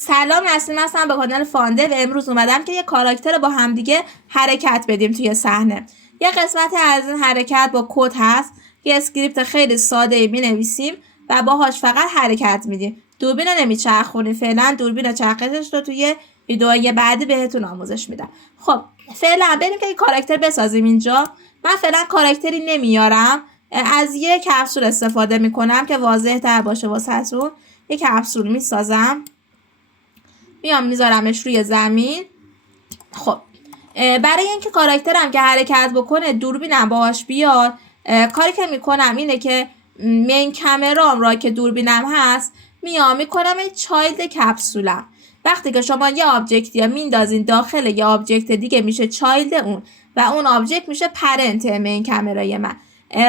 سلام، نسیم هستم به کانال فانده و امروز اومدم که یه کاراکتر با همدیگه حرکت بدیم توی صحنه. یه قسمت از این حرکت با کد هست. یه اسکریپت خیلی ساده می‌نویسیم و باهاش فقط حرکت میدیم. دوربین رو نمیچرخونیم، فعلا دوربین چرخشش رو توی ویدئوهای بعدی بهتون آموزش میدم. خب فعلا بریم که یه کاراکتر بسازیم. اینجا من فعلا کاراکتری نمیارم، از یه کپسول استفاده میکنم که واضح تر باشه واسهتون. یه کپسول میسازم، میام میذارمش روی زمین. خب برای اینکه کاراکترم که حرکت بکنه دوربینم باهاش بیاد، کاری که میکنم اینه که مین کامرام را که دوربینم هست میام میکنم این چایلد کپسولم. وقتی که شما یه آبجکتی میندازین داخل یه آبجکت دیگه میشه چایلد اون و اون آبجکت میشه پرنت مین کامرای من.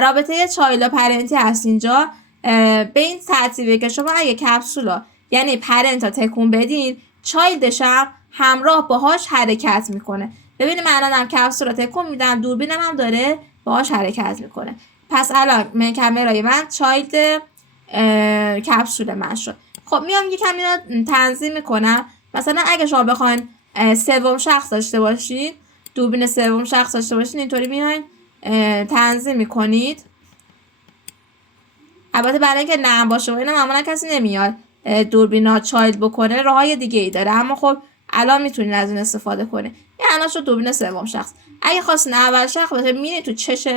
رابطه چایلد و پرنتی هست اینجا به این ترتیبه که شما اگه کپسولا یعنی پرنت رو تکون بدین، چایلدش هم همراه باهاش حرکت میکنه. ببینید من الانم کپسول رو تکون میدم، دوربینم هم داره باهاش حرکت میکنه. پس الان من کامرای من چایلد کپسول من شد. خب میام یکم اینو تنظیم میکنم. مثلا اگه شما بخواین سوم شخص داشته باشین، دوربین سوم شخص داشته باشین، اینطوری میاین تنظیم میکنید. البته برای اینکه نرم باشه و اینا معمولا کسی نمیاد دوربینا چایلد بکنه، راههای دیگه ای داره، اما خب الان میتونین از این استفاده کنه. یعنی الان شد دوربین سوم شخص. اگه خواستین اول شخص باشه میرین تو چش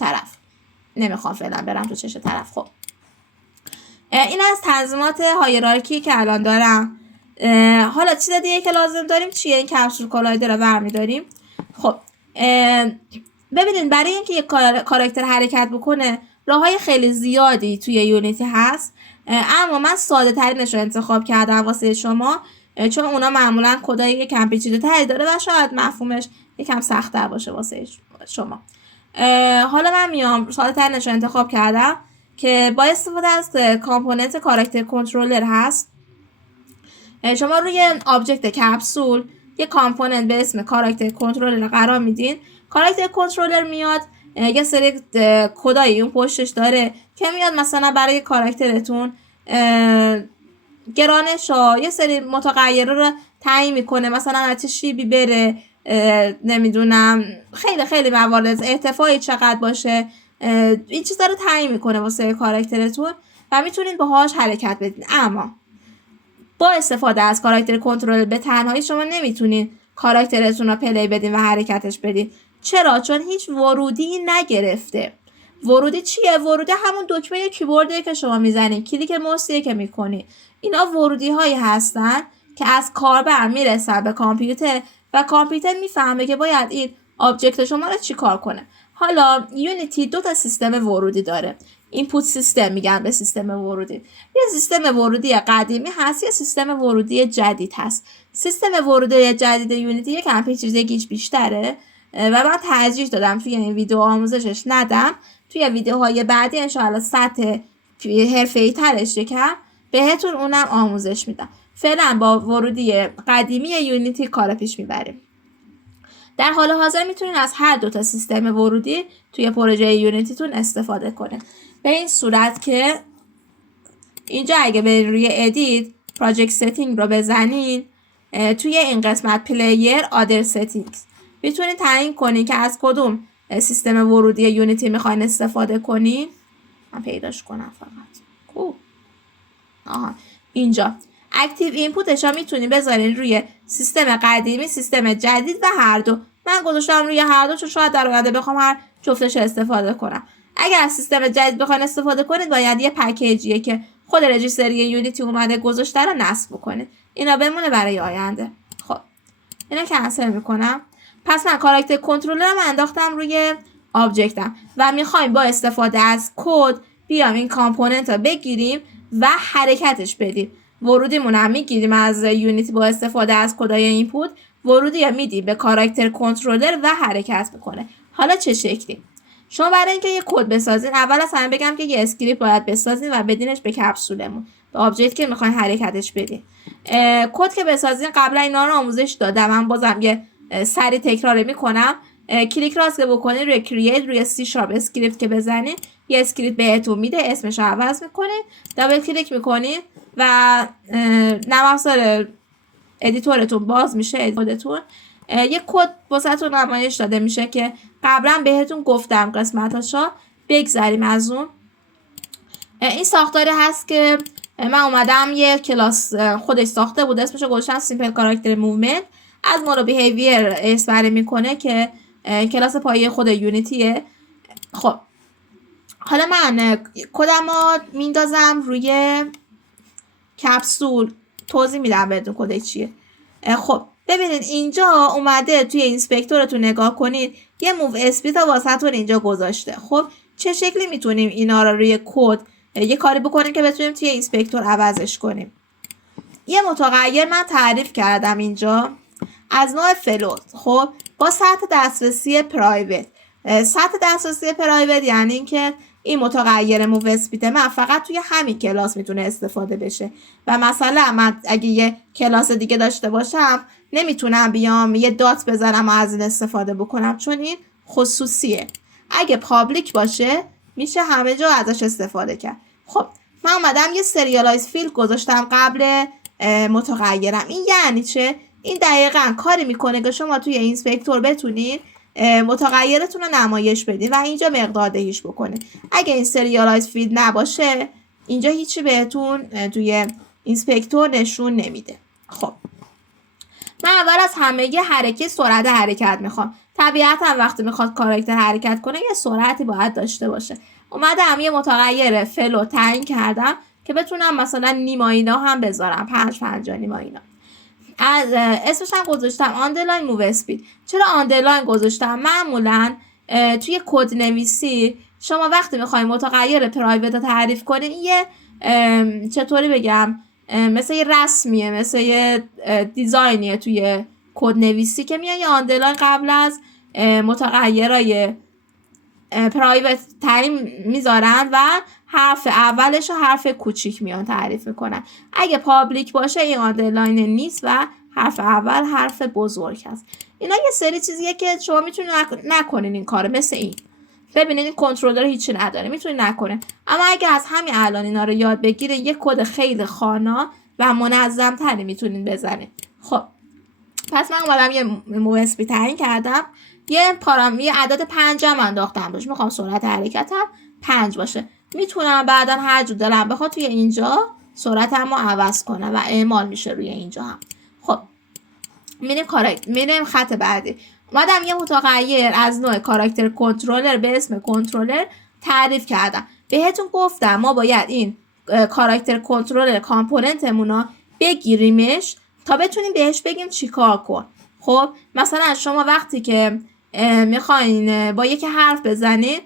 طرف. نمیخوام فعلا برم تو چش طرف. خب این از تنظیمات هایرارکی که الان دارم. حالا چیز دیگه که لازم داریم چیه؟ این کپسول کالایدر رو برمیداریم. خب ببینید برای اینکه یک کاراکتر حرکت بکنه راههای خیلی زیادی توی یونیتی هست، اما من ساده ترینش رو انتخاب کردم واسه شما، چون اونا معمولا کدای یکم پیچیده تری داره و شاید مفهومش یکم سخت تر باشه واسه شما. حالا من میام ساده ترینش رو انتخاب کردم که با استفاده از کامپوننت کاراکتر کنترلر هست. شما روی آبجکت کپسول یه کامپوننت به اسم کاراکتر کنترلر قرار میدین. کاراکتر کنترلر میاد یه سری کدایی اون پشتش داره که میاد مثلا برای کاراکترتون گرانش ها یه سری متغیره رو تعیین میکنه، مثلا هر چه شیبی بره، نمیدونم خیلی خیلی موارد، ارتفاعی چقدر باشه، این چیزا رو تعیین میکنه واسه کاراکترتون و میتونید باهاش حرکت بدین. اما با استفاده از کاراکتر کنترل به تنهایی شما نمیتونین کاراکترتون رو پلی بدین و حرکتش بدین. چرا؟ چون هیچ ورودی نگرفته. ورودی چیه؟ ورودی همون دکمه کیبوردیه که شما میزنید، کلیک موسیه که میکنید. اینا ورودی هایی هستن که از کاربر میرسن به کامپیوتر و کامپیوتر میفهمه که باید این آبجکت شما رو چی کار کنه. حالا یونیتی 2 تا سیستم ورودی داره. اینپوت سیستم میگن به سیستم ورودی. یه سیستم ورودی قدیمی هست، یه سیستم ورودی جدید هست. سیستم ورودی جدید یونیتی یکم پیچیدگیش بیشتره و من ترجیح دادم توی این ویدیو آموزشش ندم. توی ویدیوهای بعدی انشاءالله سطح حرفه‌ای ترش یکم بهتون اونم آموزش میدم. فعلا با ورودی قدیمی یونیتی کار پیش میبریم. در حال حاضر میتونین از هر 2 تا سیستم ورودی توی پروژه یونیتیتون استفاده کنه. به این صورت که اینجا اگه برین روی ادیت پراجکت ستینگ رو بزنین، توی این قسمت پلیر آدر ستینگز میتونین تعیین کنین که از کدوم سیستم ورودی یونیتی میخواین استفاده کنین. من پیداش کنم فقط. اینجا اکتیو اینپوتش ها میتونین بذارین روی سیستم قدیمی، سیستم جدید و هر دو. من گذاشتم روی هر دو چون شاید در آینده بخوام هر جفتش استفاده کنم. اگر از سیستم جدید بخواین استفاده کنید باید یه پکیجیه که خود رجیستری یونیتی اومده گذاشته رو نصب کنید. اینا بمونه برای آینده. خب اینا کنسل میکنم. پس من کاراکتر کنترلرم انداختم روی آبجکتم و میخوایم با استفاده از کد بیام این کامپوننت رو بگیریم و حرکتش بدیم. ورودیمون هم میگیریم از یونیتی با استفاده از کدای اینپوت، ورودی هم میدیم به کاراکتر کنترلر و حرکت میکنه. حالا چه شکلی؟ شما برای اینکه یه کد بسازین، اول از همه بگم که یه اسکریپت باید بسازین و بدینش به کپسولمون، به آبجکتی که میخواین حرکتش بدین. کد که بسازین قبلا اینا رو آموزش دادم، من بازم یه سری تکرار میکنم. کلیک راست که بکنید روی کرییت، روی سی شارپ اسکریپت که بزنید یه اسکریپت بهتون میده، اسمش رو عوض میکنید، دابل کلیک میکنید و نرم افزار ادیتورتون باز میشه، خودتون یک کد واسهتون نمایش داده میشه که قبلا بهتون گفتم قسمتاشو. بگذریم از اون. این ساختاری هست که من اومدم یه کلاس خودش ساخته بود، اسمشو گذاشتم سیمپل کاراکتر موومنت. از مورو بیهیویر استفاده میکنه که کلاس پایه خود یونیتیه. خب حالا من کدمو میندازم روی کپسول، توضیح میدم بهتون کد چیه. خب ببینید اینجا اومده توی اینسپکتورتون نگاه کنید یه موو اسپیت واسهتون اینجا گذاشته. خب چه شکلی میتونیم اینا رو روی کد یه کاری بکنیم که بتونیم توی اینسپکتور عوضش کنیم؟ یه متغیر من تعریف کردم اینجا از نوع فلوت، خب با سطح دسترسی پرایوت. سطح دسترسی پرایوت یعنی اینکه این متغیر موو اسپیت من فقط توی همین کلاس میتونه استفاده بشه و مثلا من اگه یه کلاس دیگه داشته باشم نمیتونم بیام یه دات بزنم و از این استفاده بکنم چون این خصوصیه. اگه پابلیک باشه میشه همه جا ازش استفاده کرد. خب من اومدم یه سریالایز فیلد گذاشتم قبل متغیرم. این یعنی چه؟ این دقیقاً کاری میکنه که شما توی اینسپکتور بتونید متغیرتون رو نمایش بدین و اینجا مقدار دهیش بکنه. اگه این سریالایز فیلد نباشه اینجا هیچی بهتون توی اینسپکتور نشون نمیده. خب من اول از همه یه حرکت سرعت حرکت میخوام. طبیعتا وقتی میخواد کاراکتر حرکت کنه یه سرعتی باید داشته باشه. اومدم یه متغیر فلو تعیین کردم که بتونم مثلا نیما اینا هم بذارم، 5 نیما اینا. از اسمش هم گذاشتم آندرلاین موو اسپید. چرا آندرلاین گذاشتم؟ معمولا توی کد نویسی شما وقتی میخواین متغیر پرایوت رو تعریف کنین یه چطوری بگم مثل یه رسمیه، مثل یه دیزاینیه توی کد نویسی که میان یه آندرلاین قبل از متغیرای پرایوت تعیین میذارن و حرف اولش و حرف کوچیک میان تعریف میکنن. اگه پابلیک باشه این آندرلاین نیست و حرف اول حرف بزرگ هست. اینا یه سری چیزیه که شما میتونید نکنین این کارو. مثل این ببینید این کنترلر هیچی نداره، میتونید نکنه. اما اگه از همین الان اینا رو یاد بگیرین یه کد خیلی خوانا و منظم تری میتونید بزنید. خب پس من اومدم یه موو اسپید تعیین کردم، یه عدد 5 هم انداختم روش. میخوام سرعت حرکتم 5 باشه. میتونم بعدا هر جور دلم بخواد توی اینجا سرعتمو عوض کنم و اعمال میشه روی اینجا هم. خب میریم خط بعدی. اومدم یه متغیر از نوع کاراکتر کنترلر به اسم کنترلر تعریف کردم. بهتون گفتم ما باید این کاراکتر کنترلر کامپوننتمونو بگیریمش تا بتونیم بهش بگیم چیکار کن. خب مثلا شما وقتی که میخواین با یکی حرف بزنین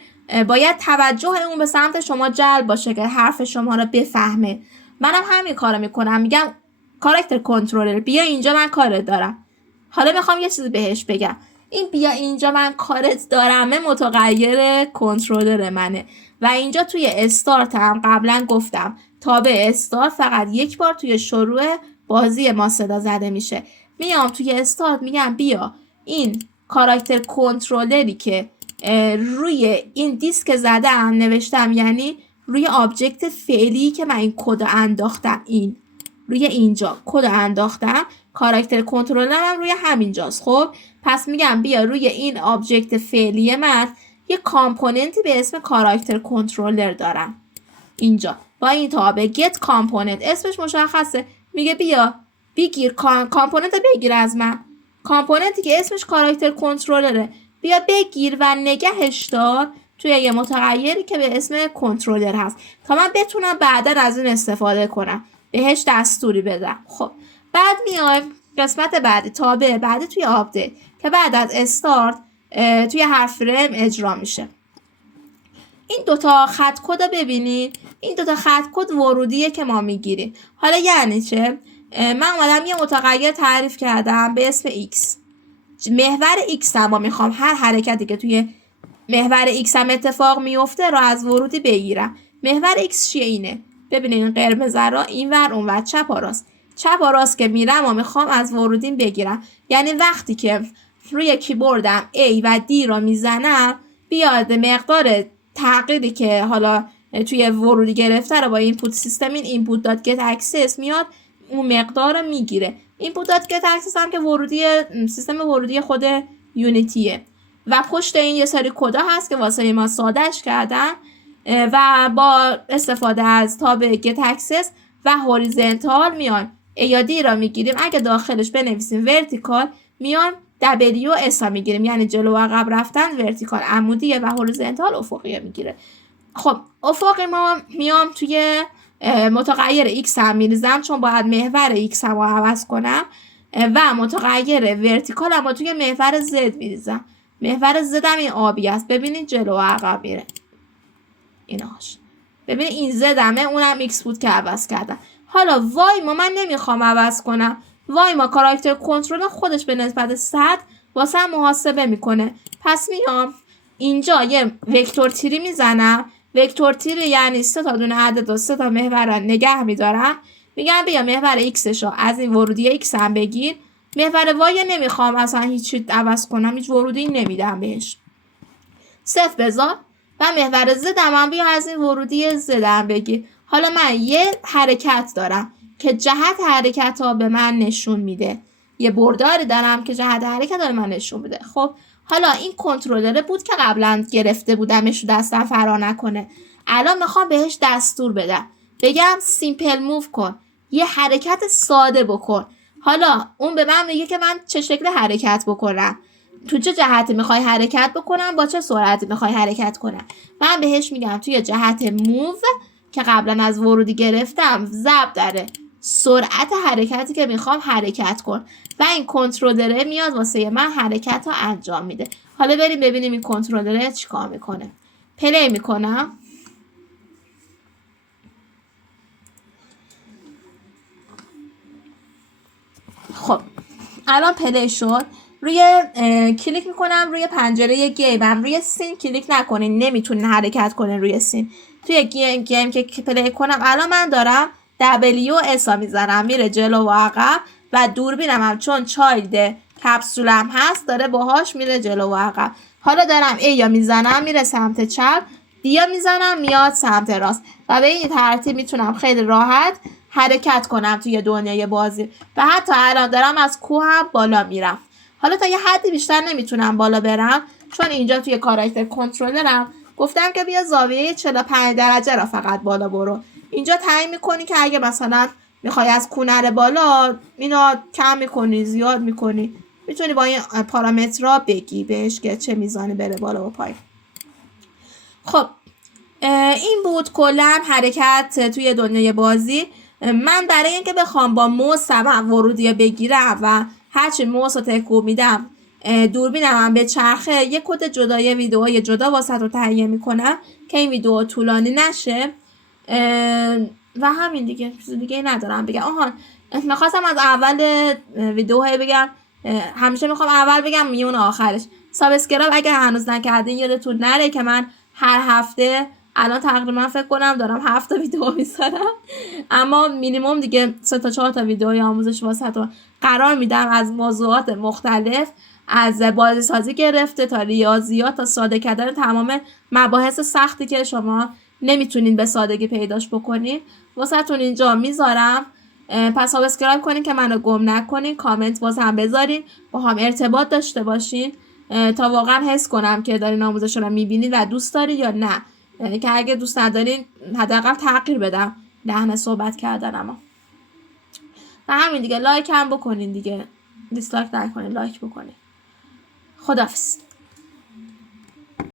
باید توجه اون به سمت شما جلب باشه که حرف شما رو بفهمه. منم همین کارو میکنم، میگم کاراکتر کنترلر بیا اینجا من کارت دارم. حالا میخوام یه چیزی بهش بگم. این بیا اینجا من کارت دارمه متغیر کنترلر منه و اینجا توی استارت هم قبلا گفتم تابع استارت فقط یک بار توی شروع بازی ما صدا زده میشه. میام توی استارت میگم بیا این کاراکتر کنترلری که روی این دیسک زدم نوشتم، یعنی روی آبجکت فعلی که من این کد انداختم، این روی اینجا کد انداختم، کاراکتر کنترلرم روی همینجاست. خب پس میگم بیا روی این آبجکت فعلی من یه کامپوننتی به اسم کاراکتر کنترلر دارم اینجا با این تابع get کامپوننت، اسمش مشخصه. میگه بیا بگیر کامپوننت بگیر از من، کامپوننتی که اسمش کاراکتر کنترلره بیا بگیر و نگهش دار توی یه متغیری که به اسم کنترلر هست تا من بتونم بعدا از این استفاده کنم، بهش دستوری بدم. خب بعد میایم قسمت بعدی، تابع بعدی توی آپدیت که بعد از استارت توی هر فریم اجرا میشه. این دوتا خط کد رو ببینید، این دوتا خط کد ورودیه که ما میگیریم. حالا یعنی چه؟ من اومدم یه متغیر تعریف کردم به اسم x. محور x هم میخوام هر حرکتی که توی محور x هم اتفاق میفته رو از ورودی بگیرم. محور x چیه؟ اینه. ببینید این قرمز را اینور اونور چپ و راست. چپ و راست که میرم و میخوام از ورودیم بگیرم. یعنی وقتی که روی کیبوردم A و D رو میزنم بیاد مقدار تغییری که حالا توی ورودی گرفته رو با اینپوت سیستم این اینپوت دات گت اکسس میاد اون مقدار رو میگیره. اینپوت دات گت اکسس هم که سیستم ورودی خود یونیتیه و پشت این یه سری کدا هست که واسه ما سادهش کردن و با استفاده از تاب گت اکسس و هوریزنتال میان ای یا دی را میگیریم. اگه داخلش بنویسیم ورتیکال میان دبلیو اس را میگیریم، یعنی جلو و عقب رفتن ورتیکال عمودیه و هوریزنتال افقیه میگیره. خب افقی ما میام توی متغیر x هم میریزم چون باید محور x هم رو عوض کنم و متغیر ورتیکال هم توی محور z میریزم. محور z هم این آبی است، ببینید جلو و عقب میره ایناش. ببینید این z همه اونم x بود که عوض کردم. حالا وای من نمیخوام عوض کنم. وای ما کاراکتر کنترل خودش به نسبت 100 واسه محاسبه میکنه. پس میام اینجا یه وکتور تیری میزنم. وکتور تیری یعنی 3 تا دونه عدد و 3 تا محور را نگه میدارم. میگم بیا محور x رو از این ورودی x هم بگیر. محور y نمیخوام اصلا هیچی عوض کنم، هیچ ورودی نمیدم بهش. 0 بذار و محور z هم بیا از این ورودی z هم بگیر. حالا من یه حرکت دارم که جهت حرکت ها به من نشون میده. یه برداری دارم که جهت حرکت ها به من نشون میده. خب حالا این کنترلره بود که قبلا گرفته بودمش، دستم فرا نکنه. الان میخوام بهش دستور بدم، بگم سیمپل موو کن، یه حرکت ساده بکن. حالا اون به من میگه که من چه شکل حرکت بکنم، تو چه جهتی میخوای حرکت بکنم، با چه سرعتی میخوای حرکت کنم. من بهش میگم توی جهت موو که قبلا از ورودی گرفتم ضرب داره سرعت حرکتی که میخوام حرکت کن و این کنترلره میاد واسه من حرکت رو انجام میده. حالا بریم ببینیم این کنترلره چیکار میکنه. پلی میکنم. خب الان پلی شد. روی کلیک میکنم روی پنجره گیمم. روی سین کلیک نکنین، نمیتونین حرکت کنین روی سین. توی گیم که پلی کنم الان من دارم WS میزنم، میره جلو و عقب و دوربینم هم چون چایلد کپسولم هست داره باهاش میره جلو و عقب. حالا دارم A یا میزنم میره سمت چپ، D یا میزنم میاد سمت راست و به این ترتیب میتونم خیلی راحت حرکت کنم توی دنیای بازی و حتی الان دارم از کوه هم بالا میرم. حالا تا یه حدی بیشتر نمیتونم بالا برم چون اینجا توی کاراکتر کنترلرم گفتم که بیا زاویه 45 درجه را فقط بالا برو. اینجا تعیین میکنی که اگه مثلا میخوای از کوه بالا اینا کم میکنی زیاد میکنی، میتونی با این پارامترها بگی بهش که چه میزانی بره بالا و پایین. خب این بود کلا حرکت توی دنیای بازی. من برای اینکه بخوام با موس ورودی بگیرم و هرچی موس رو تکون میدم دوربینم هم به چرخه، یک کد جدای ویدئوی جدا واسه رو تهیه میکنم که این ویدئو طولانی نشه و همین دیگه، چیز دیگه ندارم بگم. میخواستم از اول ویدئو بگم، همیشه میخوام اول بگم میون آخرش. سابسکرایب اگه هنوز نکردین یادتون نره که من هر هفته الان تقریبا فکر کنم دارم 7 ویدئو میذارم، اما مینیمم دیگه 3 تا 4 تا ویدئوی آموزش واسه قرار میدم از موضوعات مختلف، از بازی سازی گرفته تا ریاضیات تا ساده کردن تمام مباحث سختی که شما نمیتونین به سادگی پیداش بکنین واسهتون اینجا میذارم. پس سابسکرایب کنین که منو گم نکنین، کامنت باز هم بذارین، با هم ارتباط داشته باشین تا واقعا حس کنم که دارین آموزش رو میبینین و دوست دارین یا نه. یعنی که اگه دوست ندارین حداقل تغییر بدم لحن صحبت کردنم. و همین دیگه، لایک هم بکنین دیگه، دیسلایک نکنین، لایک بکنین. خداحافظ.